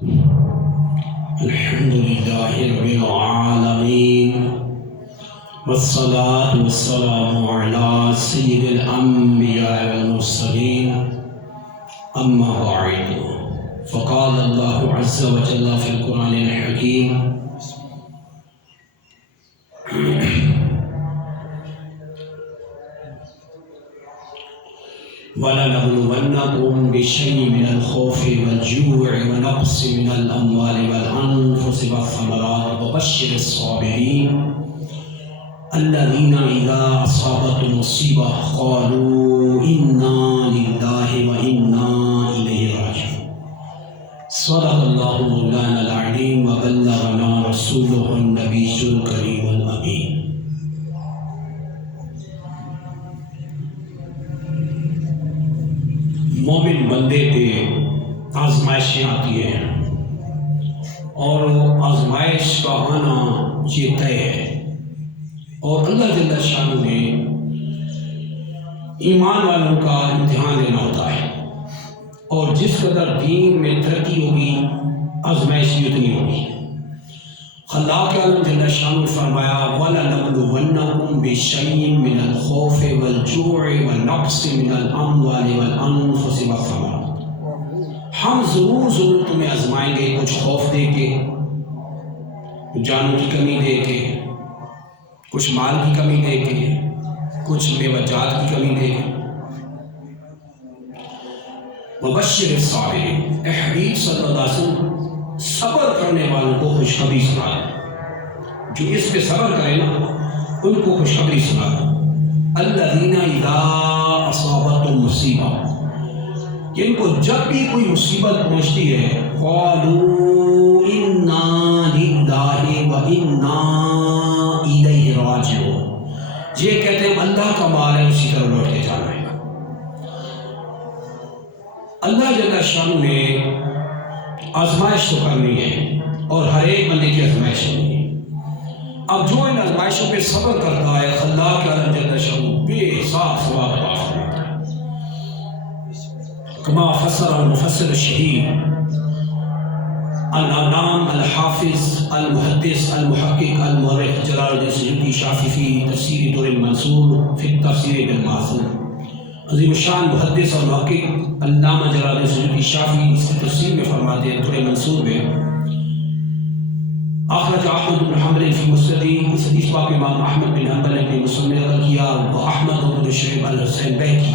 الحمد لله رب العالمين والصلاة والسلام على سيد الأنبياء والمرسلين أما بعد فقال الله عز وجل في القرآن الحكيم وَلَنَبْلُوَنَّكُمْ بِشَيْءٍ مِّنَ الْخَوْفِ وَالْجُوعِ وَنَقْصٍ مِّنَ الْأَمْوَالِ وَالْأَنفُسِ وَالثَّمَرَاتِ وَبَشِّرِ الصَّابِرِينَ الَّذِينَ إِذَا أَصَابَتْهُم مُّصِيبَةٌ قَالُوا إِنَّا لِلَّهِ وَإِنَّا إِلَيْهِ رَاجِعُونَ صدق الله مولانا العليم وبلغنا رسوله النبي الكريم الأمين. مومن بندے پہ آزمائشیں آتی ہیں اور آزمائش کا آنا یہ طے ہے، اور اللہ جل شانہ نے ایمان والوں کا امتحان لینا ہوتا ہے، اور جس قدر دین میں ترقی ہوگی آزمائش بھی اتنی ہوگی۔ خلاق عالم جل شانہ نے فرمایا وَلَنَبْلُوَنَّكُمْ بِشَيْءٍ مِّنَ الْخَوْفِ وَالْجُوعِ وَنَقْصٍ مِّنَ الْأَمْوَالِ وَالْأَنفُسِ وَالثَّمَرَاتِ، ہم ضرور تمہیں آزمائیں گے، کچھ خوف دے کے، کچھ جانوں کی کمی دے کے، کچھ مال کی کمی دے کے، کچھ میوہ جات کی کمی دے کے۔ وَبَشِّرِ الصَّابِرِينَ، اے حبیب صلی اللہ علیہ وسلم صبر کرنے والوں کو خوشخبری سنا دو، جو اس پہ صبر کرے نا ان کو خوشخبری سنا دو۔ الذین اذا اصابتہم مصیبہ، جن کو جب بھی کوئی مصیبت پہنچتی ہے قالوا انا للہ وانا الیہ راجعون، یہ کہتے ہیں اللہ کا مال ہے، اسی طرح لوٹ کے جانا ہے۔ اللہ جل شانہ نے آزمائش تو کرنی ہے، اور ہر ایک بندے کی آزمائش ہونی ہے۔ اب جو ان آزمائشوں پہ صبر کرتا ہے خلاق عالم جل شانہ بے حساب ثواب عطا فرماتا ہے۔ کما فسر المفسر الشہید العلامہ الحافظ المحدث المحقق المؤرخ جلال الدین سیوطی شافعی فی تفسیر در المنصور فی التفسیر بالمعصور، عظیم الشان محدث اور محقق علامہ جلال الدین سیوطی شافعی اس کی تفسیر میں فرماتے ہیں در منصور میں اخرج احمد بن حنبل فی مسند، اس حدیث پاک امام احمد بن حنبل نے مسند میں نقل کیا، و احمد بن شعیب الحسین بیکی،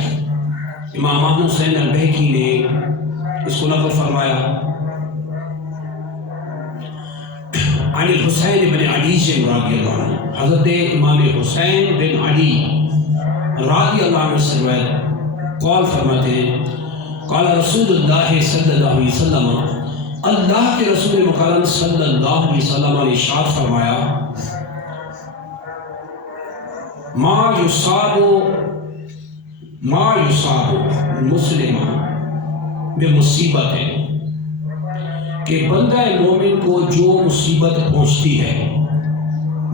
امام احمد حسین البیکی نے اس کو نقل فرمایا عن الحسین بن علی رضی اللہ عنہ، حضرت امام حسین بن علی رضی اللہ عنہ سے روایت قول فرماتے ہیں قال رسول اللہ صلی اللہ علیہ وسلم، اللہ کے رسول مکرم صلی اللہ علیہ وسلم نے ارشاد فرمایا ما یصاب مسلم بمصیبت ہے، کہ بندہ مومن کو جو مصیبت پہنچتی ہے،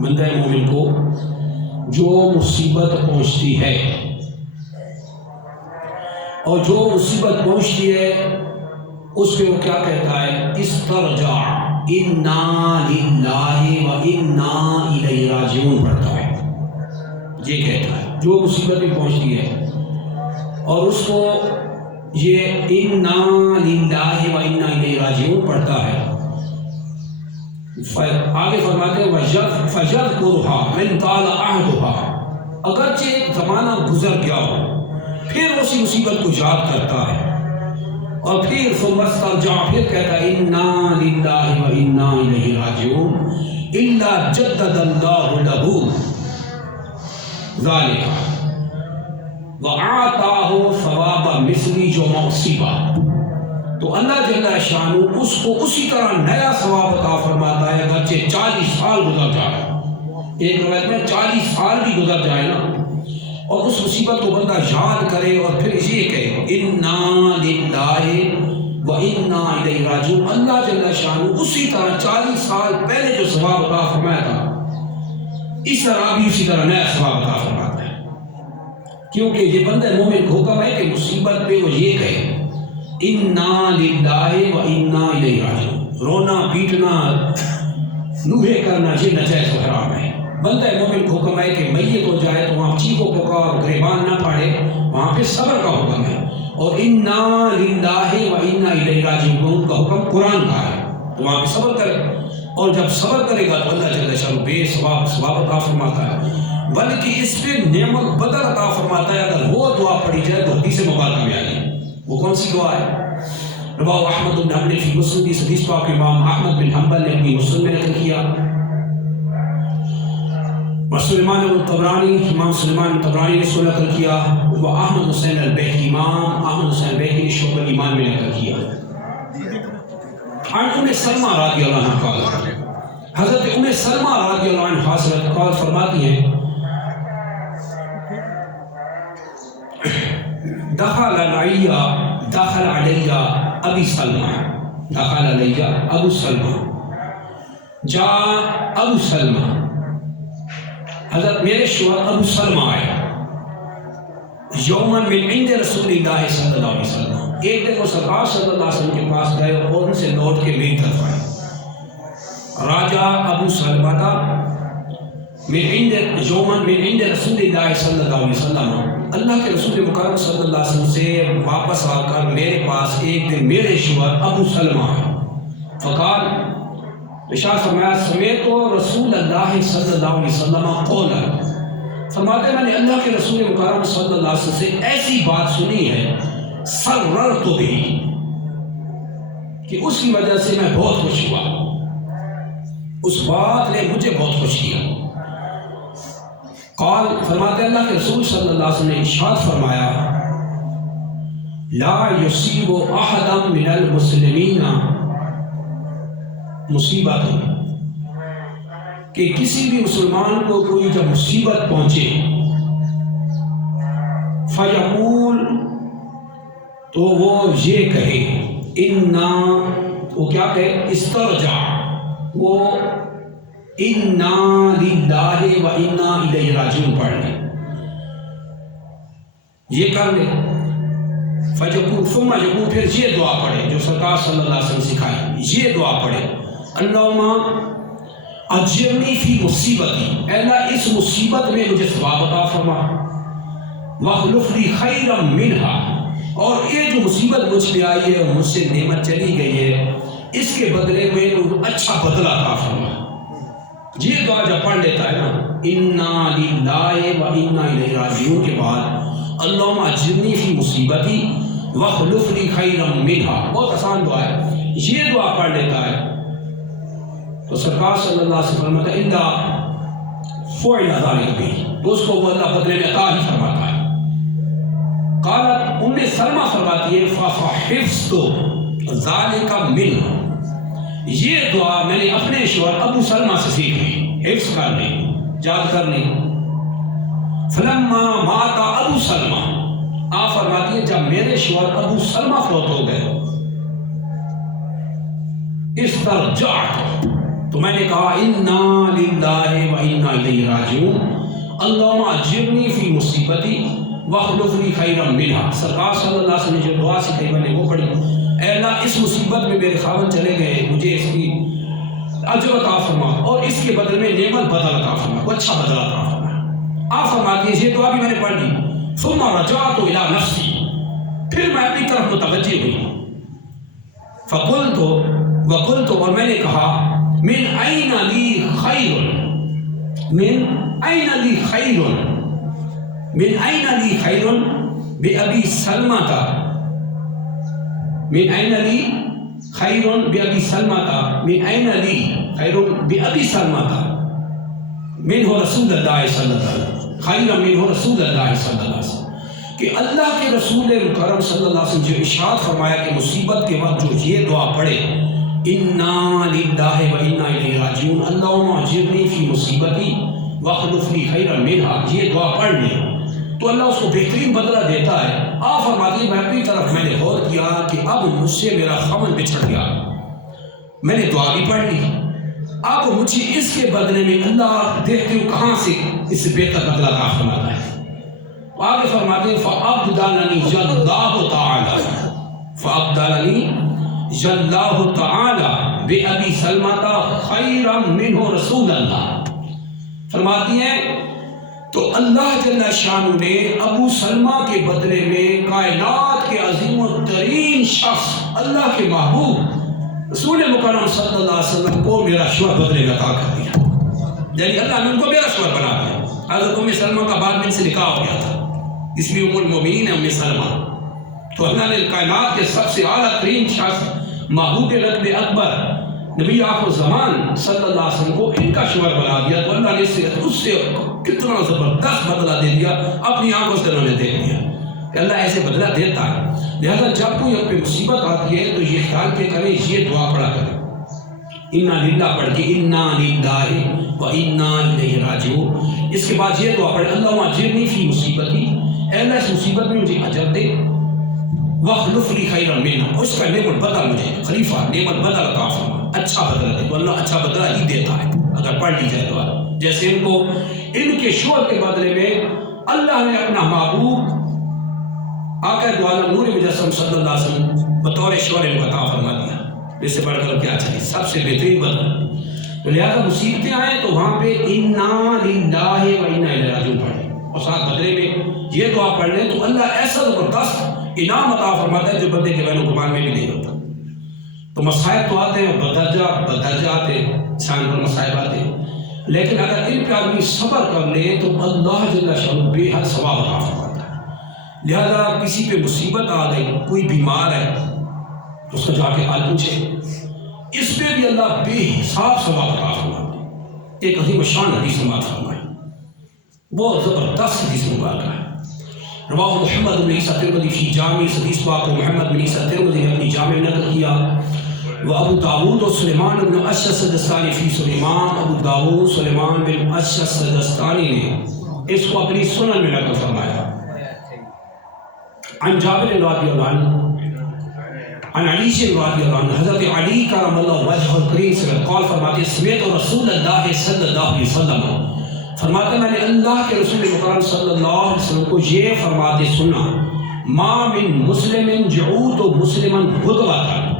بندہ مومن کو جو مصیبت پہنچتی ہے، اور جو مصیبت پہنچتی ہے اس پہ وہ کیا کہتا ہے؟ استرجع انا للہ و انا الیہ راجعون پڑھتا ہے، یہ کہتا ہے جو مصیبت بھی پہنچتی ہے اور اس کو یہ انا للہ و انا الیہ راجعون پڑھتا ہے، آگے فرماتے ہیں فَيَذْكُرُهَا مِنْ طَالَ عَهْدُهَا، اگرچہ ایک زمانہ گزر گیا ہو پھر اسی مصیبت کو یاد کرتا ہے، اور پھر ثم استرجع، پھر کہتا ہے انا للہ و انا الیہ راجعون، الا جدد اللہ لہ ذالک وَأَعْطَاهُ ثواب مثل جو مصیبہ، تو اللہ جل شانہ اس کو اسی طرح نیا ثواب عطا فرماتا ہے اگرچہ 40 سال گزر جائے۔ ایک روایت میں 40 سال بھی گزر جائے نا، اور اس مصیبت کو بندہ یاد کرے اور پھر یہ کہے انا للہ و انا الیہ راجعون، اللہ جل شانہ اسی طرح 40 سال پہلے جو ثواب عطا فرمایا تھا اس طرح بھی اسی طرح نیا ثواب عطا فرماتا ہے، کیونکہ یہ بندہ مومن کو حکم ہے کہ مصیبت پہ وہ یہ کہے انا للہ و انا الیہ راجعون۔ رونا پیٹنا نوحے کرنا یہ ناجائز و حرام ہے. بندہ مومن کو حکم ہے کہ میت ہو جائے تو وہاں چیخو پکار گریبان نہ پھاڑے، وہاں پہ صبر کا حکم ہے. اور انا للہ و انا الیہ راجعون کا حکم قرآن کا ہے، تو وہاں پہ صبر کرے. اور جب صبر کرے گا تو اللہ جل شانہ بے ثواب عطا فرماتا ہے، بلکہ اس پہ نعمت بدل عطا فرماتا ہے. اگر وہ دعا پڑھی جائے تو حدیث مبارکہ میں آئی. وہ کون سی دعا ہے؟ رواه احمد بن حنبل فی مسند، اس حدیث پاک امام احمد بن حنبل نے اپنی مسند میں نقل کیا. سلیمان بن طبرانی، امام سلیمان بن طبرانی نے اس کو نقل کیا. وہ احمد حسین البیہقی، امام احمد حسین البیہقی نے شعب الایمان میں نقل کیا. عن ام سلمہ رضی اللہ عنہ قال، حضرت ام سلمہ رضی اللہ عنہ حضرت قال فرماتی ہیں دخل علی ابی سلمہ، دخل علی ابو سلمہ، جاء ابو سلمہ، حضرت میرے شوہر ابو سلمہ آئے یوماً من عند رسول اللہ صلی اللہ علیہ وسلم، ایک دن وہ سرکار صلی اللہ علیہ وسلم کے پاس گئے اور ان سے لوٹ کے میری طرف آئے. راجع ابو سلمہ تھا یوماً من عند رسول اللہ صلی اللہ علیہ وسلم، اللہ کے رسول مکرم صلی اللہ علیہ وسلم سے واپس آ کر میرے پاس ایک دن میرے شوہر ابو سلمہ آئے. فقال، ارشاد فرمایا سمیت رسول اللہ صلی اللہ علیہ وسلم قولا، فرماتے میں نے اللہ کے رسول مکرم صلی اللہ علیہ وسلم سے ایسی بات سنی ہے سررت بھی، کہ اس کی وجہ سے میں بہت خوش ہوا، اس بات نے مجھے بہت خوش کیا. قال، فرماتے اللہ کے رسول صلی اللہ علیہ وسلم نے ارشاد فرمایا لا یصیب احدا من المسلمین مصیبت، کہ کسی بھی مسلمان کو کوئی جب مصیبت پہنچے فیقول، تو وہ یہ کہے انا، وہ کیا کہے؟ استرجع، وہ انا للہ و انا الیہ راجعون پڑھ لیں، یہ کر لیں. فیقول ثم یقول، پھر یہ دعا پڑھے جو سرکار صلی اللہ علیہ وسلم سکھائی، یہ دعا پڑھے اللہم اجرنی فی مصیبتی، اے اللہ اس مصیبت میں مجھے ثواب عطا فرما، واخلف لی خیرا منہا، اور یہ جو مصیبت مجھ پہ آئی ہے مجھ سے نعمت چلی گئی ہے اس کے بدلے میں اچھا بدلہ عطا فرما. یہ دعا جب پڑھ لیتا ہے نا انا للہ و انا الیہ راجعون کے بعد اللہم اجرنی فی مصیبتی واخلف لی خیرا منہا، بہت آسان دعا ہے. یہ دعا پڑھ لیتا ہے تو سرکار صلی اللہ علیہ وسلم فرماتا ہے الا فعل ذلک بھی، تو اس کو وہ اللہ بدلے میں عطا ہی فرماتا ہے. قالت ام سلمہ فرماتی ہے فحفظت ذلک منہ، یہ دعا میں نے اپنے شوہر ابو سلمہ سے سیکھی، حفظ کر لی، یاد کر لی. فلما مات ابو سلمہ، آپ فرماتی ہے جب میرے شوہر ابو سلمہ فوت ہو گئے استرجعت، تو میں نے کہا انا للہ و انا الیہ راجعون اللہم اجرنی فی مصیبتی واخلف لی خیرا منہا. سرکار صلی اللہ علیہ وسلم نے جو دعا سکھائی میں نے وہ پڑھی، اے اللہ اس مصیبت میں میرے خاوند چلے گئے، مجھے اس کی اجر عطا فرما اور اس کے بدل میں نعمت بدل عطا فرما، کو اچھا بدل عطا فرما. آپ فرماتی ہے یہ دعا بھی میں نے پڑھ لی. ثم رجعت الی نفسی، پھر میں اپنی طرف متوجہ ہوئی. وقلت، اور میں نے کہا من این لی خیر، من این لی خیر، من این لی خیر بأبی سلمہ، من این لی خیر بأبی سلمہ، من این لی خیر بأبی سلمہ منہ رسول اللہ صلی اللہ علیہ وسلم، خیر منہ رسول اللہ صلی اللہ علیہ وسلم، کہ اللہ کے رسول مکرم صلی اللہ علیہ وسلم جو ارشاد فرمایا کہ مصیبت کے وقت جو یہ دعا پڑھے انا للہ و انا الیہ راجعون اللہم اجرنی فی مصیبتی واخلف لی خیرا منہا، یہ دعا پڑھ لے تو اللہ اس کو بہترین بدلہ دیتا ہے. آپ فرماتی میں اپنی طرف میں نے غور کیا کہ اب مجھ سے میرا خاوند بچھڑ گیا، میں نے دعا بھی پڑھ لی، اب مجھے اس کے بدلے میں اللہ دیکھتے ہو کہاں سے اس سے بہتر بدلہ عطا فرماتا ہے. آگے فرماتے ہیں فَأَبْدَلَنِي جَلَّهُ تَعَالَى، فَأَبْدَلَنِي جَلَّهُ تَعَالَى بأبی سلمہ خیرا منہ رسول اللہ، فرماتی ہیں تو اللہ جل شانہ نے ابو سلمہ کے بدلے میں کائنات کے عظیم الترین شخص اللہ کے محبوب رسول مکرم صلی اللہ علیہ وسلم کو میرا شوہر بدلے میں عطا کر دیا، یعنی اللہ نے ان کو میرا شوہر بنا دیا۔ حضرت ام سلمہ کا بعد میں ان سے نکاح ہو گیا تھا، اس لیے ام المومنین ہے ام سلمہ، تو اللہ نے کائنات کے سب سے اعلیٰ ترین شخص محبوب رتبہ اکبر نبی آخر الزمان صلی اللہ علیہ وسلم کو ان کا شوہر بنا دیا، تو اللہ نے اس سے کتنا زبردست بدلہ دے دیا، اپنی آنکھوں سے انہوں نے دیکھ لیا کہ اللہ ایسے بدلہ دیتا ہے۔ لہذا جب کوئی اپنی مصیبت آتی ہے تو یہ خیال کے کریں، یہ دعا پڑھا کریں، انا للہ پڑھ کے انا للہ و انا الیہ راجعون، اس کے بعد یہ دعا پڑھیں اللہم اجرنی فی مصیبتی، اے اللہ اس مصیبت میں مجھے اجر دے، واخلف لی خیرا منہا، اس کا نعم البدل مجھے خلیفہ نعم البدل عطا فرما، اچھا بدلہ دے، تو اللہ اچھا بدلہ ہی دیتا ہے اگر پڑھ لی جائے دعا۔ جیسے ان کو ان کے شوہر کے بدلے میں اللہ نے اپنا محبوب آقا دو عالم نور مجسم صلی اللہ علیہ وسلم بطور شوہر ان کو عطا فرما دیا، اس سے بڑھ کر کیا چاہیے، سب سے بہترین بدلہ۔ تو لہذا مصیبتیں آئیں تو وہاں پہ انا للہ و انا الیہ راجعون پڑھیں، اور ساتھ بدلے میں یہ دعا پڑھ لیں تو اللہ ایسا زبردست انعام عطا فرماتا ہے جو بندے کے بین و گمان میں بھی نہیں ہوتا۔ تو مصائب تو آتے ہیں، بدرجہ آتے ہیں، انسان پر مصائب آتے ہیں، لیکن اگر ان پہ آدمی صبر کر لے تو اللہ جل شانہ بے حد ثواب عطا فرماتا ہے۔ لہذا کسی پہ مصیبت آ گئی، کوئی بیمار ہے تو اس کو جا کے حال پوچھے، اس پہ بھی اللہ بے حساب ثواب عطا فرماتا ہے۔ ایک عظیم شان حدیث سماعت فرمائے، بہت زبردست حدیث مبارکہ ہے، رواہ محمد بن عیسیٰ ترمذی فی جامع، حدیث پاک کو محمد بن عیسیٰ ترمذی نے اپنی جامع میں نقل کیا، وہ ابو داود و سلیمان بن اشعث سجستانی فی سلیمان، ابو داود سلیمان بن اشعث سجستانی نے اس کو اپنی سنن میں نقل فرمایا۔ عن جابر رضی اللہ عنہ عن علی رضی اللہ عنہ، حضرت علی کرم اللہ وجہ الکریم سے قال فرماتے سمعت رسول اللہ صلی اللہ علیہ وسلم، فرماتے میں نے اللہ کے رسول مکرم صلی اللہ علیہ وسلم کو یہ فرماتے سنا، ما من مسلم یعود مسلما غدوۃ،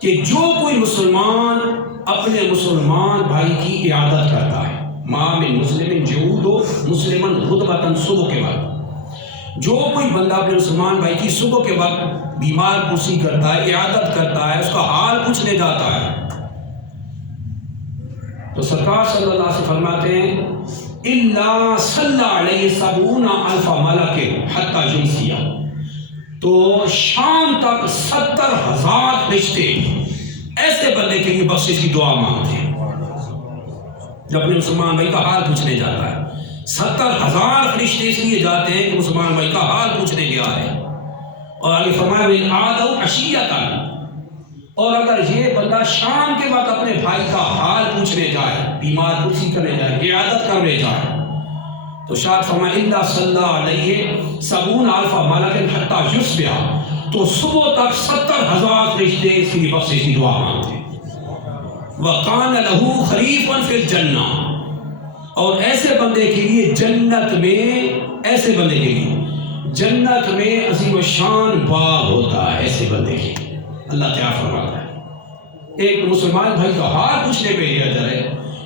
کہ جو کوئی مسلمان اپنے مسلمان بھائی کی عیادت کرتا ہے، ما من مسلم یعود مسلما غدوۃ، صبح کے وقت جو کوئی بندہ اپنے مسلمان بھائی کی صبح کے وقت بیمار پرسی کرتا ہے، عیادت کرتا ہے، اس کا حال پوچھنے جاتا ہے، تو سرکار صلی اللہ علیہ وسلم فرماتے ہیں الا صلی علیہ 70,000 ملک حتی یمسی، تو شام تک 70,000 فرشتے ایسے بندے کے لیے بخشش کی دعا مانگتے ہیں جب اپنے مسلمان بھائی کا حال پوچھنے جاتا ہے۔ 70,000 فرشتے اس لیے جاتے ہیں کہ مسلمان بھائی کا حال پوچھنے گیا ہے، اور آگے فرمایا عادوا عشیۃ، اور اگر یہ بندہ شام کے وقت اپنے بھائی کا حال پوچھنے جائے، بیمار پرسی کرنے جائے، عیادت کرنے جائے، تو شاید فرمایا الا صلی علیہ 70,000 ملک حتی یصبح، تو صبح تک 70,000 فرشتے اس کی بخشش کی دعا مانگتے ہیں۔ وَقَانَ لَهُ خَرِيفٌ فِي الْجَنَّةِ، اور ایسے بندے کے لیے جنت میں، ایسے بندے کے لیے جنت میں عظیم و شان باغ ہوتا ہے، ایسے بندے کے لیے اللہ کیا فرماتا ہے۔ ایک مسلمان بھائی کا حال پوچھنے پہ یہ اجر ہے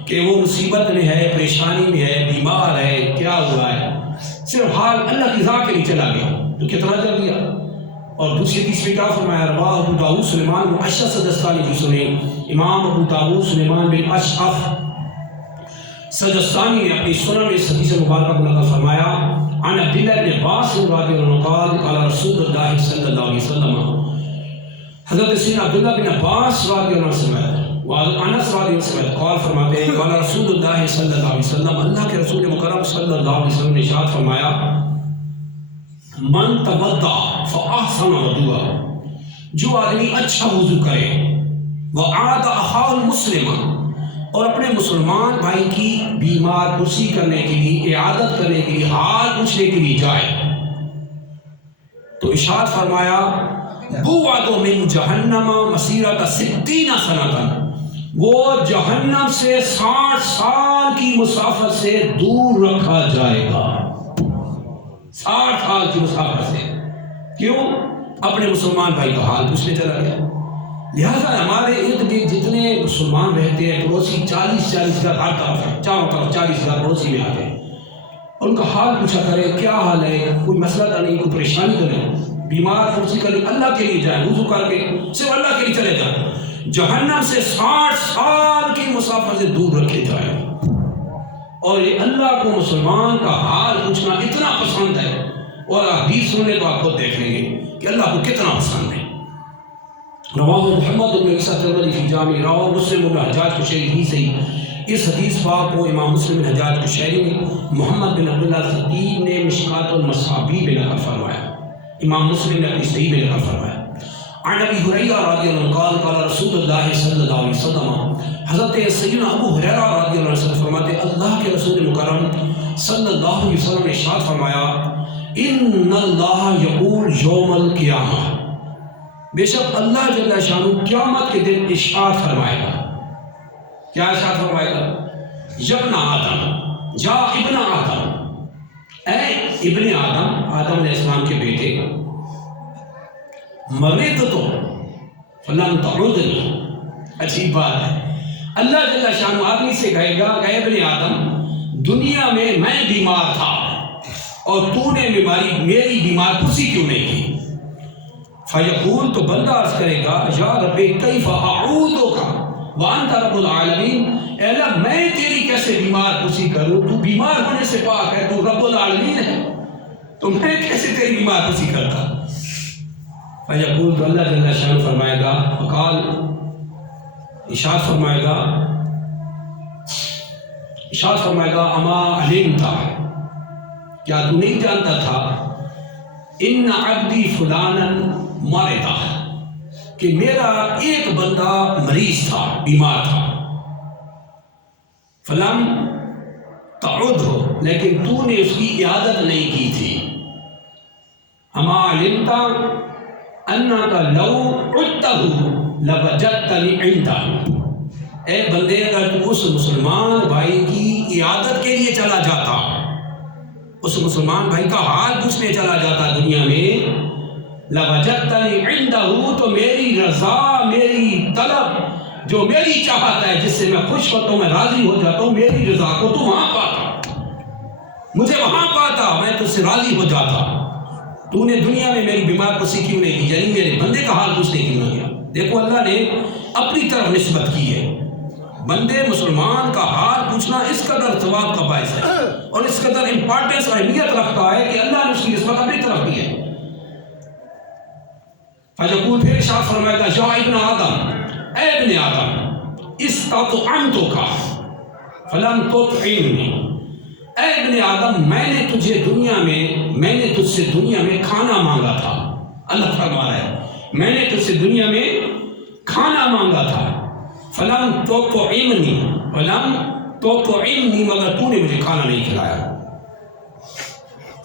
کہ وہ مصیبت میں ہے، پریشانی میں ہے، بیمار ہے، کیا ہوا ہے، صرف حال اللہ کی ذات کے لیے چلا گیا تو کتنا اجر دیا۔ اور دوسری حدیث میں کیا فرمایا، رواہ ابو داؤد سلیمان بن اشعث سجستانی کی سنیں، امام ابو داؤد سلیمان بن اشعث سجستانی نے اپنی سنن میں اس حدیث مبارکہ کو نقل فرمایا، عن عبداللہ بن عباس رضی اللہ عنہ قال قال رسول اللہ صلی اللہ علیہ وسلم، حضرت سیدنا عبداللہ بن عباس رضی اللہ عنہ سے روایت، وانس رضی اللہ عنہ سے روایت، قال فرماتے ہیں قال رسول اللہ صلی اللہ علیہ وسلم، اللہ کے رسول مکرم صلی اللہ علیہ وسلم نے ارشاد فرمایا، من توضا فاحسن وضوءه، جو آدمی اچھا وضو کرے، وعاد اخاه المسلم، اور اپنے مسلمان بھائی کی بیمار پرسی کرنے کے لیے، عیادت کرنے کے لیے، حال پوچھنے کے لیے جائے، تو ارشاد فرمایا بُعَدُ مِن جَهَنَّمَ مَسِيرَةَ 60 سَنَةً، وہ جہنم سے 60 سال کی مسافت سے دور رکھا جائے گا، 60 سال کی مسافت سے، کیوں؟ اپنے مسلمان بھائی کا حال پوچھنے چلا گیا۔ لہٰذا ہمارے ارد گرد جتنے مسلمان رہتے ہیں پڑوسی 40,000 ہر طرف ہے، چاروں طرف 40,000 پڑوسی میں آتے ہیں، ان کا حال پوچھا کرے کیا حال ہے، کوئی مسئلہ تو نہیں، کوئی پریشانی تو نہیں، بیمار پرسی کر اللہ کے لیے جائیں، وضو کر کے صرف اللہ کے لیے چلے جائیں، جہنم سے 60 سال کی مسافت سے دور رکھے جائیں۔ اور یہ اللہ کو مسلمان کا حال پوچھنا اتنا پسند ہے، اور حدیث سننے تو آپ خود دیکھ لیں گے کہ اللہ کو کتنا پسند ہے۔ رواہ محمد بن عیسیٰ ترمذی فی جامع، رواہ مسلم بن حجاج قشیری ہی سے اس حدیث پاک کو امام مسلم بن حجاج قشیری نے محمد بن عبداللہ خطیب نے مشکات المصابیح میں نقل فرمایا، امام مسلم نے اپنی صحیح میں نقل فرمایا۔ عن ابی ہریرہ رضی اللہ عنہ قال قال رسول اللہ صلی اللہ علیہ وسلم، حضرت سیدنا ابو ہریرہ رضی اللہ عنہ فرماتے اللہ کے رسول مکرم صلی اللہ علیہ وسلم نے ارشاد فرمایا، ان اللہ یقول یوم القیامہ، بے شک اللہ جل شانہ قیامت کے دن ارشاد فرمائے گا۔ کیا ارشاد فرمائے گا؟ یبن آدم، جا ابن آدم، اے ابن آدم، آدم علیہ السلام کے بیٹے، مرید تو فلم تعودنی، عجیب بات ہے، اللہ جل شانہ آدمی سے کہے گا کہ ابن آدم دنیا میں بیمار تھا اور تو نے میری بیمار پرسی کیوں نہیں کی؟ فیقول، تو بندہ عرض کرے گا یا رب کیف اعوذک وانت رب العالمین، اے اللہ میں تیری کیسے بیمار پرسی کروں، تو بیمار ہونے سے پاک ہے، تو رب العالمین ہے، تو میں کیسے تیری بیمار پرسی کرتا؟ فیقول، تو اللہ جل شانہ فرمائے گا، فقال، ارشاد فرمائے گا اما علمت، کیا تو نہیں جانتا تھا، ان عبدی فلانا مرض، کہ میرا ایک بندہ مریض تھا، بیمار تھا، فلم تعودہ، لیکن تو نے اس کی عیادت نہیں کی تھی، اما علمت انک لو عدتہ لوجدتنی عندہ، اے بندے اگر تو اس مسلمان بھائی کی عیادت کے لیے چلا جاتا، اس مسلمان بھائی کا حال پوچھنے چلا جاتا دنیا میں، لوجدتنی عندہ، تو میری رضا، میری طلب، جو میری چاہت ہے جس سے میں خوش ہوتا ہوں، میں راضی ہو جاتا ہوں، میری رضا کو تو وہاں پاتا، مجھے وہاں پاتا، میں تجھ سے راضی ہو جاتا، تو نے دنیا میں میری بیمار پرسی کیوں نہیں کی، یعنی میرے بندے کا حال پوچھنے کیوں نہ گیا؟ دیکھو اللہ نے اپنی طرف نسبت کی ہے، بندے مسلمان کا حال پوچھنا اس قدر ثواب کا باعث ہے اور اس قدر امپورٹنس اور اہمیت رکھتا ہے کہ اللہ نے اس کی نسبت اپنی طرف کی ہے۔ فیقول، پھر ارشاد فرمائے گا یا ابن آدم، اے ابن آدم، استطعمتک فلم تطعمنی، اے ابن آدم میں نے تجھ سے دنیا میں کھانا مانگا تھا، اللہ فرما رہا ہے میں نے تجھ سے دنیا میں کھانا مانگا تھا، فلم تطعمنی مگر تو نے مجھے کھانا نہیں کھلایا۔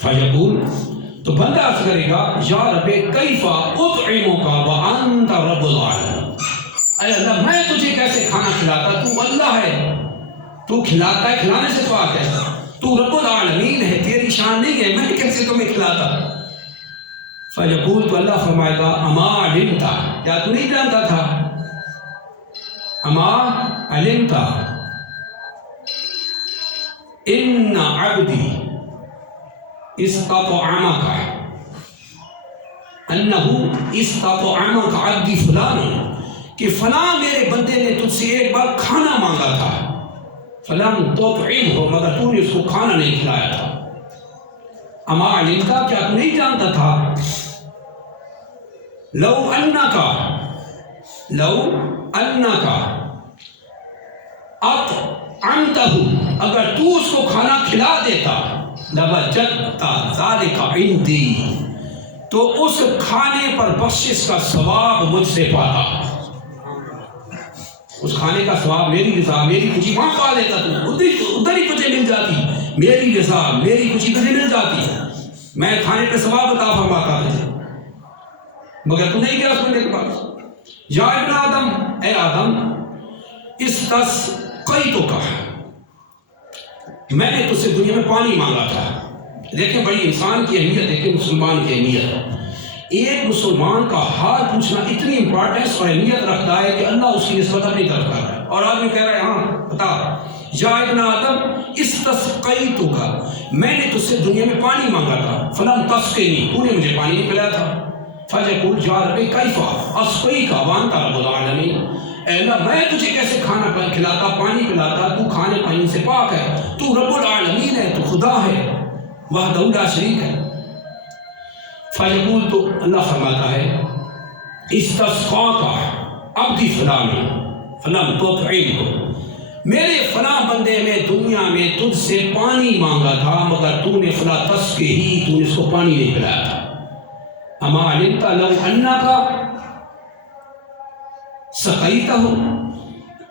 فیقول، تو بندہ عرض کرے گا یا رب کیف اطعمک وانت رب العالمین، اے اللہ میں تجھے کیسے کھانا کھلاتا، تو اللہ ہے، تو کھلاتا ہے، کھلانے سے پاک ہے، تو رب العالمین ہے، تیری شان نہیں ہے، میں کیسے تمہیں کھلاتا؟ فیقول، تو اللہ فرمائے گا اما علمت، کیا تو نہیں جانتا تھا، اما علمت ان عبدی استطعمک، انہو استطعمک عبدی فلان، کہ فلاں میرے بندے نے تجھ سے ایک بار کھانا مانگا تھا، فلم تطعمہ مگر تو نے اس کو کھانا نہیں کھلایا تھا، اما علمت کیا تو نہیں جانتا تھا، لو انکا اطعمتہ، اگر تو اس کو کھانا کھلا دیتا، لوجدت ذالک عندی، تو اس کھانے پر بخشش کا ثواب مجھ سے پاتا، اس کھانے کا ثواب میری رضا، میری خوشی وہاں پا لیتا، تو ادھر ہی تجھے مل جاتی، میری رضا، میری خوشی تجھے مل جاتی، میں کھانے پہ ثواب عطا فرماتا تجھے، مگر تو نہیں گیا سننے کے بعد۔ یا ابن آدم، اے آدم، استسقیتک، میں نے تجھ سے دنیا میں پانی مانگا تھا، دیکھیں بڑی انسان کی اہمیت، دیکھیں مسلمان کی اہمیت، ایک مسلمان کا حال پوچھنا اتنی امپورٹنس اور اہمیت رکھتا ہے کہ اللہ اس کی نسبت اپنی طرف کر رہا ہے. اور آدمی کہہ رہا ہے ہاں بتا یا ابن آدم استسقیتک، میں نے تجھ سے دنیا میں پانی مانگا تھا، فلم تسقنی، تو نے مجھے پانی نہیں پلایا تھا. فیقول یا رب کیف اسقیک وانت رب العالمین، اے اللہ میں تجھے کیسے کھانا کھلاتا، پانی پلاتا، تو کھانے پانی سے پاک ہے، تو رب العالمین ہے، تو خدا ہے، وحدہ لا شریک ہے. فیقول، تو اللہ فرماتا ہے استسقاک عبدی فلان فلم تطعمہ، میرے فلاں بندے میں دنیا میں تجھ سے پانی مانگا تھا مگر تو نے فلا تسقی ہی، تو نے اس کو پانی نہیں پلایا تھا. اما علمت لو انک سقیتہ،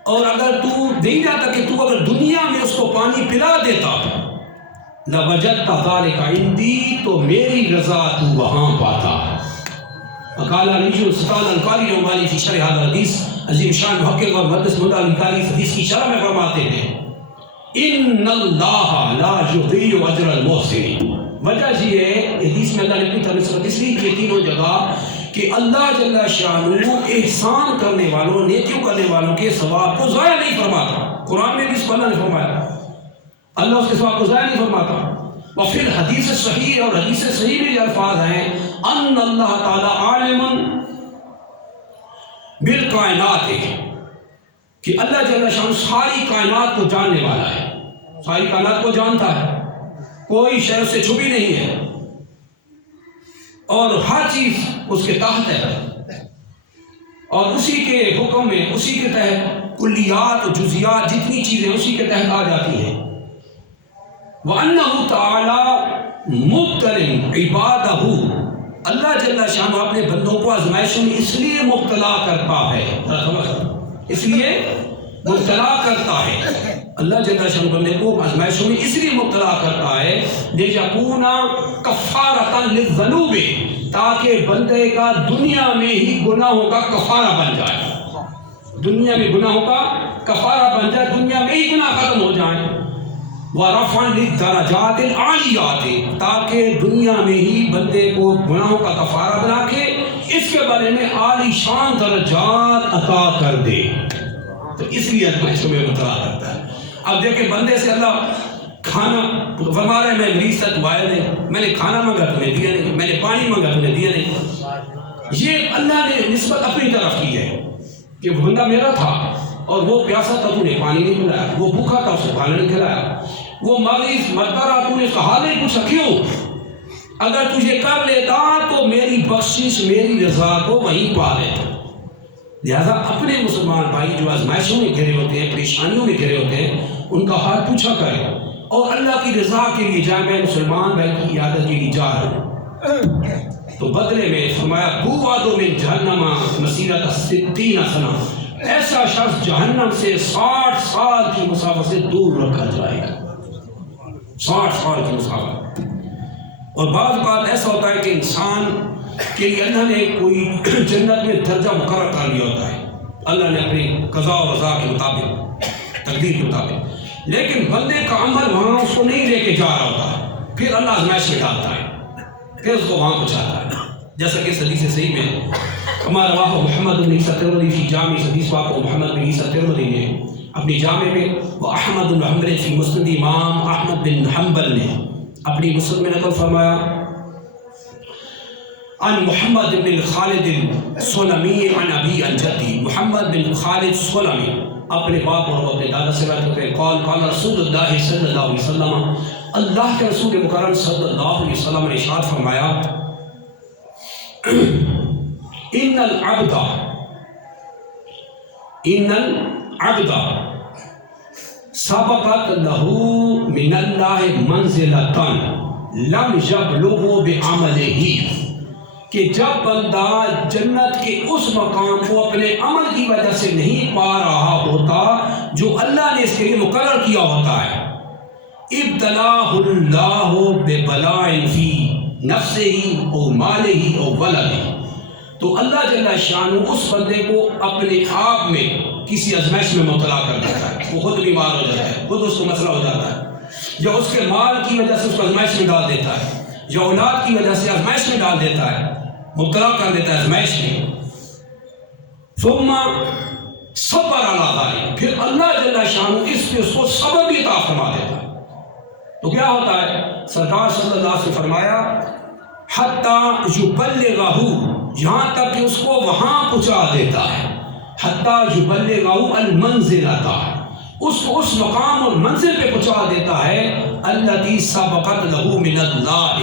اور اگر تو نہیں جاتا کہ تو اگر دنیا میں اس کو پانی پلا دیتا لوجدت ذلک عندی، تو میری رضا تو وہاں پاتا. وقال علی السلطان القاری رحمانی فی شرح هذا الحدیث، عظیم شان محقق اور محدث مدعی القاری اس حدیث کی شرح میں فرماتے ہیں ان اللہ لا یضیع اجر المحسنین. وجہ یہ ہے حدیث میں اللہ نے اپنی طرف سے اس لیے یہ تینوں جگہ کہ اللہ جل شانہ احسان کرنے والوں، نیکیوں کرنے والوں کے ثواب کو ضائع نہیں فرماتا. قرآن میں بھی اس کو اللہ نے فرمایا اللہ اس کے ثواب کو ضائع نہیں فرماتا. اور پھر حدیث صحیح اور حدیث صحیح میں یہ الفاظ ہیں ان اللہ تعالی عالم بالکائنات، کہ اللہ جل شانہ ساری کائنات کو جاننے والا ہے، ساری کائنات کو جانتا ہے، کوئی شے اس سے چھپی نہیں ہے، اور ہر چیز اس کے تحت ہے، اور اسی کے حکم میں، اسی کے تحت کلیات و جزیات جتنی چیزیں اسی کے تحت آ جاتی ہیں. وَأَنَّهُ تَعَالَى مُبْتَلٍ عِبَادَهُ، اللہ جل شانہ اپنے بندوں کو آزمائشوں میں اس لیے مبتلا کرتا ہے، اس لیے مبتلا کرتا ہے، اللہ جل شانہ بندے کو آزمائشوں میں اس لیے مبتلا کرتا ہے لِيَكُونَ كَفَّارَةً لِلذُّنُوبِ، تاکہ بندے کا دنیا میں ہی گناہوں کا کفارہ بن جائے، دنیا میں گناہوں کا کفارہ بن جائے، دنیا میں ہی گناہ ختم ہو جائیں. وَرَفْعًا لِلدَّرَجَاتِ الْعَالِيَّاتِ، تاکہ دنیا میں ہی بندے کو گناہوں کا کفارہ بنا کے اس کے بارے میں عالی شان درجات عطا کر دے. تو اس لیے آزمائشوں میں مبتلا کرتا ہے. اب دیکھیں بندے سے اللہ کھانا فرما رہے ہیں، میں مریض تھا تو آیا نہیں، میں نے کھانا مانگا تو نے دیا نہیں، میں نے پانی مانگا تو نے دیا نہیں. یہ اللہ نے نسبت اپنی طرف کی ہے کہ بندہ میرا تھا اور وہ پیاسا تھا، تو نے پانی نہیں پلایا، وہ بھوکا تھا، اسے کھانا نہیں کھلایا، وہ مریض مرتا رہا، تو نے اس کا حال نہیں پوچھا. کیوں؟ اگر تجھے کر لیتا تو میری بخشش، میری رضا کو وہیں پا لیتا. لہذا اپنے مسلمان بھائی جو آزمائشوں میں گھرے ہوتے ہیں، پریشانیوں میں گھرے ہوتے ہیں، ان کا حال پوچھا کرے اور اللہ کی رضا کے لیے جائے. میں مسلمان بھائی کی عیادت کے لیے جا رہا ہوں، تو بدلے میں فرمایا بوعد من جہنم مسیرۃ 60 سنہ، ایسا شخص جہنم سے 60 سال کی مسافت سے دور رکھا جائے گا، 60 سال کی مسافت. اور بعض بات ایسا ہوتا ہے کہ انسان کے لیے اللہ نے کوئی جنت میں درجہ مقرر کر لیا ہوتا ہے، اللہ نے اپنی قضاء و رضا کے مطابق، تقدیر کے مطابق، لیکن بندے کا عمل وہاں اس کو نہیں لے کے جا رہا ہوتا، پھر اللہ آزمائش میں ڈالتا ہے، پھر اس کو وہاں پہنچاتا ہے. جیسا کہ حدیث صحیح میں ہمارا واہ محمد بن عیسیٰ ترمذی فی جامع حدیث پاک کو محمد بن عیسیٰ ترمذی نے اپنی جامع میں، وہ احمد بن حنبل فی مسند، امام احمد بن حنبل نے اپنی مسند میں نقل فرمایا عن محمد بن خالد السلمی عن ابی عن جدی، محمد بن خالد سلمی اپنے باپ اور اپنے دادا سے روایت کرتے ہیں، قال قال رسول اللہ صلی اللہ علیہ وسلم، اللہ کے رسول مکرم صلی اللہ علیہ وسلم نے ارشاد فرمایا ان العبد سبقت له من اللہ منزلۃ لم یبلغ بعملہ، کہ جب بندہ جنت کے اس مقام کو اپنے عمل کی وجہ سے نہیں پا رہا ہوتا جو اللہ نے اس کے لیے مقرر کیا ہوتا ہے، ابتلاہ اللہ ببلاء فی نفسہ او مالہ او ولدہ، تو اللہ جل شانہ اس بندے کو اپنے آپ میں کسی آزمائش میں مبتلا کر دیتا ہے، وہ خود بیمار ہو جاتا ہے، خود اس کو مسئلہ ہو جاتا ہے، یا اس کے مال کی وجہ سے اس کو آزمائش میں ڈال دیتا ہے، یا اولاد کی وجہ سے آزمائش میں ڈال دیتا ہے، مبتلا کر دیتا ہے آزمائش میں. ثم صبر علی ذلک، پھر اللہ جل شانہ اس پہ اس کو صبر بھی عطا فرما دیتا ہے. تو کیا ہوتا ہے؟ سرکار صلی اللہ علیہ وسلم نے فرمایا حتی یبلغہ، یہاں تک کہ اس کو وہاں پہنچا دیتا ہے. حتی یبلغہ المنزلۃ، اس کو اس مقام اور منزل پہ پہنچا دیتا ہے التی سبقت لہ من اللہ،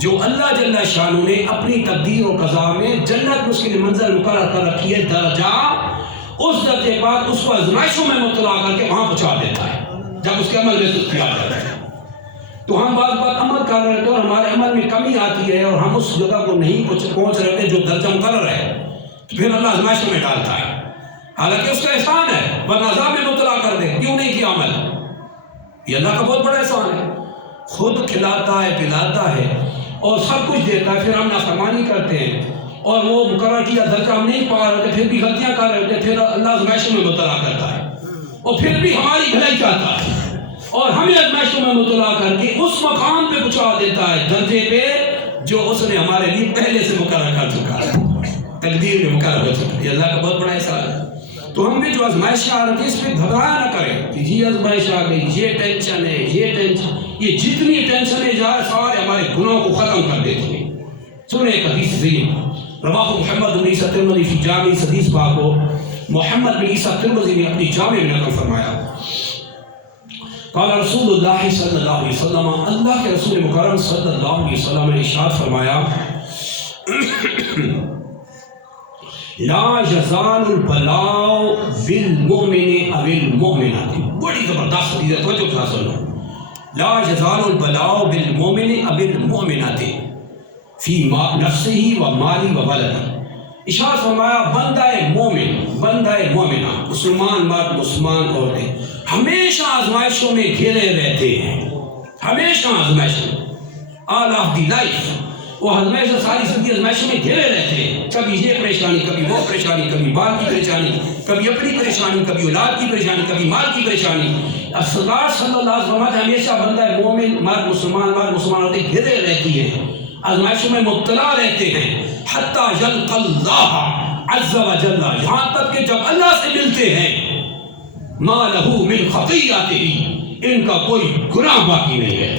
جو اللہ جل شانہ نے اپنی تقدیر و قضا میں جنت میں اس کے لیے منزل مقرر کر رکھی ہے، درجہ. اس درجے بعد اس کو آزمائشوں میں مبتلا کر کے وہاں پہنچا دیتا ہے جب اس کے عمل میں سستی آ جاتا ہے. تو ہم بعض بات عمل کر رہے تھے اور ہمارے عمل میں کمی آتی ہے اور ہم اس جگہ کو نہیں پہنچ رہے تھے جو درجہ مقرر ہے، تو پھر اللہ آزمائشوں میں ڈالتا ہے. حالانکہ اس کا احسان ہے، ورنہ عذاب میں مبتلا کر دے. کیوں نہیں کیا عمل؟ یہ اللہ کا بہت بڑا احسان ہے. خود کھلاتا ہے، پلاتا ہے اور سب کچھ دیتا ہے، پھر ہم نافرمانی کرتے ہیں اور وہ مقرر کیا درجہ ہم نہیں پا رہے ہوتے، پھر بھی غلطیاں کر رہے ہوتے، پھر اللہ آزمائشوں میں مبتلا کرتا ہے اور پھر بھی ہماری بھلائی چاہتا ہے اور ہمیں آزمائشوں میں مبتلا کر کے اس مقام پہ پہنچا دیتا ہے، درجے پہ جو اس نے ہمارے لیے پہلے سے مقرر کر چکا ہے، تقدیر میں مقرر ہو چکا ہے. یہ اللہ کا بہت بڑا احسان ہے. تو ہم بھی جو آزمائشیں آ رہی ہیں اس پہ گھبرایا نہ کریں کہ یہ آزمائش آ گئی، یہ ٹینشن ہے، یہ ٹینشن. یہ جتنی ٹینشنیں جائے سارے ہمارے گناہوں کو ختم کر دیتی ہیں. سنیں ایک حدیث عظیم رواہ محمد بن عیسیٰ ترمذی فی جامع حدیث پاک کو محمد بن عیسیٰ ترمذی نے اپنی جامع میں نقل فرمایا. قال رسول اللہ صلی اللہ علیہ وسلم، اللہ کے رسول مکرم صلی اللہ علیہ وسلم نے ارشاد فرمایا لا یزال البلاء بالمؤمن او المؤمنۃ. بڑی زبردست حدیث ہے، توجہ کے ساتھ سنو. لا یزال البلاء بالمؤمن او المؤمنۃ فی نفسہ و مالی و ولدہ. ارشاد فرمایا بندہ مومن، بندہ مومنہ، مسلمان مرد، مسلمان عورتیں ہمیشہ آزمائشوں میں گھرے رہتے ہیں، ہمیشہ آزمائشوں آل آف دی لائف. وہ ہمیشہ ساری زندگی آزمائشوں میں گھرے رہتے ہیں. کبھی یہ پریشانی، کبھی وہ پریشانی، کبھی بال کی پریشانی، کبھی اپنی پریشانی، کبھی اولاد کی پریشانی، کبھی مال کی پریشانی. سرکار صلی اللہ علیہ وسلم ہمیشہ بندہ مومن مرد، مسلمان مرد، مسلمان عورتیں گھرے رہتی ہیں، آزمائشوں میں مبتلا رہتے ہیں. حتی یلقى اللہ عز و جل، یہاں تک کہ جب اللہ سے ملتے ہیں ما لہ من خطیئتہ، ان کا کوئی گناہ باقی نہیں ہے.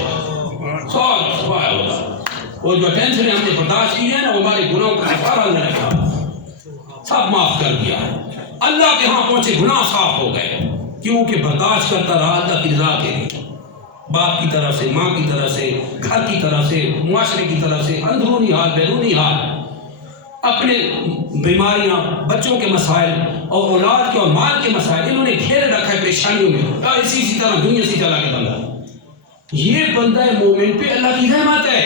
وہ جو ٹینشن ہم نے برداشت کی ہے نا، وہ ہمارے گناہوں کا کفارہ اللہ نے کیا، سب معاف کر دیا. اللہ کے ہاں پہنچے گناہ صاف ہو گئے، کیونکہ برداشت کرتا رہا اللہ کی رضا کے لیے. باپ کی طرف سے، ماں کی طرف سے، گھر کی طرف سے، معاشرے کی طرف سے، اندرونی حال بیرونی حال، اپنے بیماریاں، بچوں کے مسائل اور اولاد کے اور مال کے مسائل، انہوں نے گھیرے رکھا ہے پریشانیوں میں. اسی طرح دنیا سے چلا کے بندہ، یہ بندہ مومن پہ اللہ کی رحمت ہے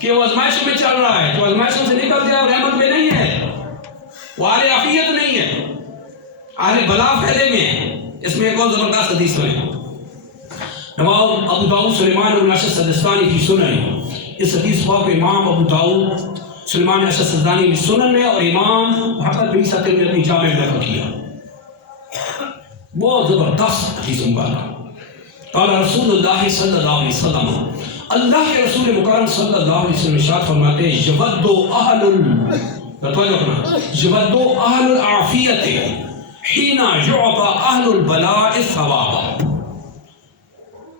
کہ وہ آزمائشوں میں چل رہا ہے. تو آزمائشوں سے نکل گیا اور رحمت میں نہیں ہے، وہ اہل عافیت نہیں ہے، اہل بلا پھیلے میں ہے. اس میں ایک اور زبردست حدیث ہے، رواه ابو داؤد سلیمان بن اشعث السجستانی کی سنن. اس حدیث کو امام ابو داؤد سلیمان اشعث السجستانی کی سنن میں اور امام محمد بن عیسیٰ ترمذی نے اپنی جامع میں نقل کیا. بہت زبردست حدیث مبارک. قال رسول اللہ صلی اللہ علیہ وسلم، اللہ کے رسول مکرم صلی اللہ علیہ وسلم ارشاد فرماتے ہیں یود اہل العافیت حین یعطى اہل البلاء الثواب،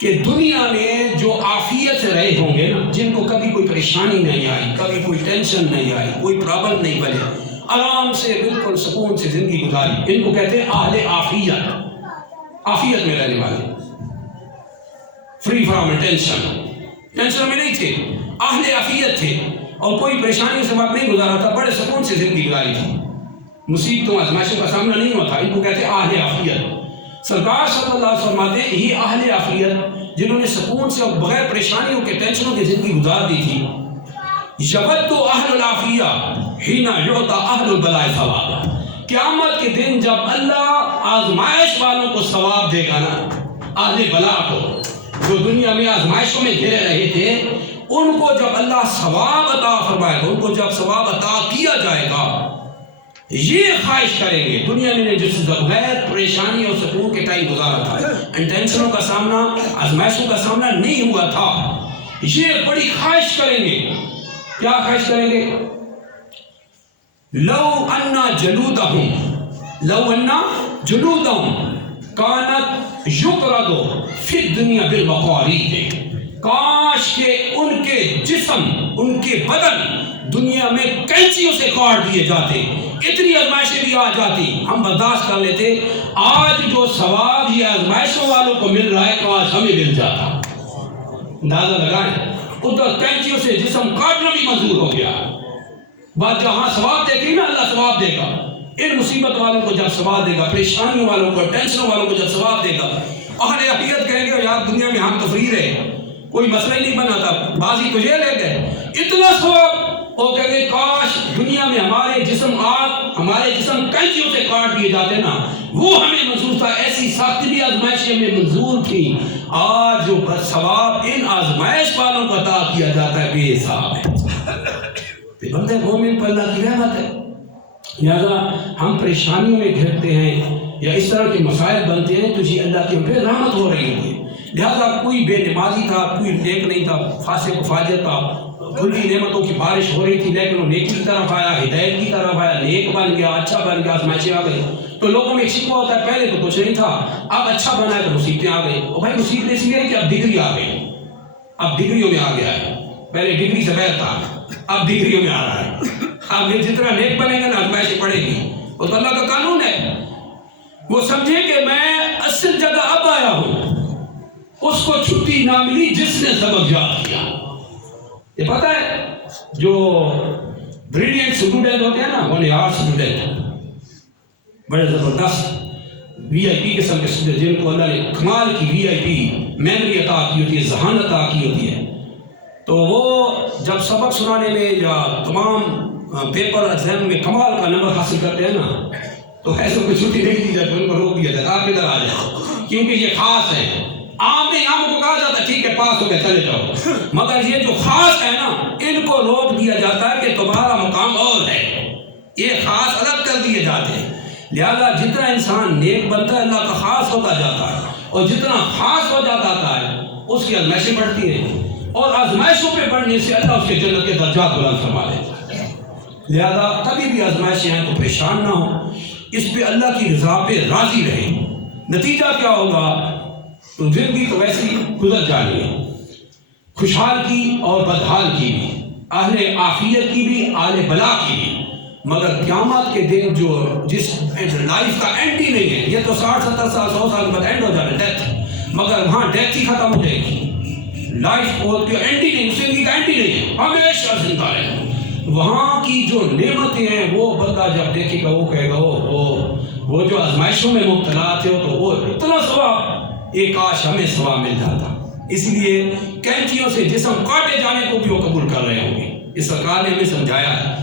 کہ دنیا میں جو عافیت سے رہے ہوں گے نا، جن کو کبھی کوئی پریشانی نہیں آئی، کبھی کوئی ٹینشن نہیں آئی، کوئی پرابلم نہیں بنے، آرام سے بالکل سکون سے زندگی گزاری، ان کو کہتے ہیں اہل عافیت، عافیت میں رہنے والے، فری فرام ٹینشن، ٹینشن میں نہیں تھے، اہل عافیت تھے اور کوئی پریشانی سے وقت نہیں گزارا تھا، بڑے سکون سے زندگی گزاری تھی، مصیبتوں آزمائشوں کا سامنا نہیں ہوتا. ان کو کہتے ہیں اہل عافیت. سرکار صلی اللہ علیہ وسلم فرماتے ہیں یہ اہل عافیت جنہوں نے سکون سے اور بغیر پریشانیوں کے ٹینشنوں کی زندگی گزار دی تھی. یود اہل العافیہ حین یعطى اہل البلاء ثوابا، قیامت کے دن جب اللہ آزمائش والوں کو ثواب دے گا نا، اہل بلا کو جو دنیا میں آزمائشوں میں گھرے رہے تھے، ان کو جب اللہ ثواب عطا فرمائے گا، ان کو جب ثواب عطا کیا جائے گا، یہ خواہش کریں گے دنیا میں جس بغیر پریشانی اور سکون کے ٹائم گزارا تھا، ان ٹینشنوں کا سامنا، آزمائشوں کا سامنا نہیں ہوا تھا، یہ بڑی خواہش کریں گے. کیا خواہش کریں گے؟ لو انا جلودہم کانت یقرد فی الدنیا بالمقارید، کاش کہ ان کے جسم، ان کے بدن دنیا میں کینچیوں سے کاٹ دیے جاتے، اتنی آزمائشیں بھی آ جاتی، ہم برداشت کر لیتے۔ آج جو ثواب یہ آزمائشوں والوں کو مل رہا ہے کاش ہمیں مل جاتا۔ اندازہ لگائیں، ادھر کینچیوں سے جسم کاٹنا بھی منظور ہو گیا۔ بات جہاں ثواب دیکھیں نا، اللہ ثواب دے گا۔ ان مصیبت والوں کو جب ثواب دے گا، پریشانیوں والوں کو، ٹینشنوں والوں کو جب ثواب دے گا، اہل حقیقت کہیں گے یار دنیا میں ہم تفریح رہے، کوئی مسئلہ ہی نہیں بنا تھا، بازی تجھے لے گئے، اتنا ثواب۔ وہ کہیں گے کاش دنیا میں ہمارے جسم کینچیوں سے کاٹ دیے جاتے نا، وہ ہمیں منظور تھا، ایسی سخت بھی آزمائشیں ہمیں منظور تھی۔ آج جو ثواب ان آزمائش والوں کو عطا کیا جاتا ہے بے حساب ہے۔ بندے مومن پر اللہ کی رحمت ہے، لہذا ہم پریشانیوں میں گھرتے ہیں یا اس طرح کے مسائل بنتے ہیں تو جی اللہ کی ہم پہ رحمت ہو رہی ہوگی۔ لہذا کوئی بے نمازی تھا، کوئی نیک نہیں تھا، فاسق و فاجر تھا، کھلی نعمتوں کی بارش ہو رہی تھی لیکن وہ نیکی کی طرف آیا، ہدایت کی طرف آیا، نیک بن گیا، اچھا بن گیا، آزمائشیں آ گئی تو لوگوں میں ایک شکوہ ہوتا ہے پہلے تو کچھ نہیں تھا، اب اچھا بنا ہے تو مصیبتیں آ گئی۔ اور بھائی مصیبت اس لیے ہے کہ اب ڈگری آ گئی، اب ڈگریوں میں آ گیا ہے، پہلے ڈگری سے بہتر تھا، اب ڈگریوں میں آ رہا ہے۔ اب جتنا نیک بنے گا نا آزمائشیں پڑے گی، وہ تو اللہ کا قانون ہے۔ وہ سمجھے کہ میں اصل جگہ اب آیا ہوں، اس کو چھٹی نہ ملی جس نے سبق یاد کیا۔ یہ پتہ ہے جو بریلینٹ اسٹوڈنٹ ہوتے ہیں نا، ہونہار اسٹوڈنٹ، بڑے زبردست وی آئی پی قسم کے اسٹوڈنٹ جن کو اللہ نے کمال کی وی آئی پی میموری عطا کی ہوتی ہے، ذہان عطا کی ہوتی ہے، تو وہ جب سبق سنانے میں یا تمام پیپر ایگزام میں کمال کا نمبر حاصل کرتے ہیں نا تو ایسے کوئی چھٹی نہیں دی جاتی، ان کو روک دیا جاتا، آپ ادھر آ جاؤ، کیونکہ یہ خاص ہے۔ عام کو کہا جاتا ہے ٹھیک ہے پاس ہو گئے چلے جاؤ، مگر یہ جو خاص ہے نا ان کو روک دیا جاتا ہے کہ تمہارا مقام اور ہے، یہ خاص الگ کر دیے جاتے ہیں۔ لہذا جتنا انسان نیک بنتا ہے اللہ کا خاص ہوتا جاتا ہے، اور جتنا خاص ہو جاتا ہے اس کی آزمائشیں بڑھتی ہیں، اور آزمائشوں پہ بڑھنے سے اللہ اس کے جنت کے درجات بلند فرما دیتا ہے۔ لہذا کبھی بھی آزمائشیں ہیں تو پریشان نہ ہو، اس پہ اللہ کی رضا پہ راضی رہیں۔ نتیجہ کیا ہوگا؟ تو زندگی تو ویسی گزر جانی ہے، خوشحال کی اور بدحال کی بھی، اہل عافیت کی بھی، اہل بلا کی بھی، مگر قیامت کے دن جو جس لائف کا اینڈ ہی نہیں ہے، یہ تو 60 70 سال 100 سال بعد اینڈ ہو جانا ہے ڈیتھ، مگر وہاں ڈیتھ ہی ختم ہو جائے گی، لائف کو اینڈ ہی نہیں، زندگی کا اینڈ ہی نہیں ہے، ہمیشہ زندہ رہے۔ وہاں کی جو نعمتیں ہیں وہ بندہ جب دیکھے گا وہ کہے گا وہ جو آزمائشوں میں مبتلا تھے تو وہ اتنا ثواب، ایک کاش ہمیں ثواب مل جاتا۔ اس لیے کینچیوں سے جسم کاٹے جانے کو بھی وہ قبول کر رہے ہوں گے۔ اس سرکار نے ہمیں سمجھایا ہے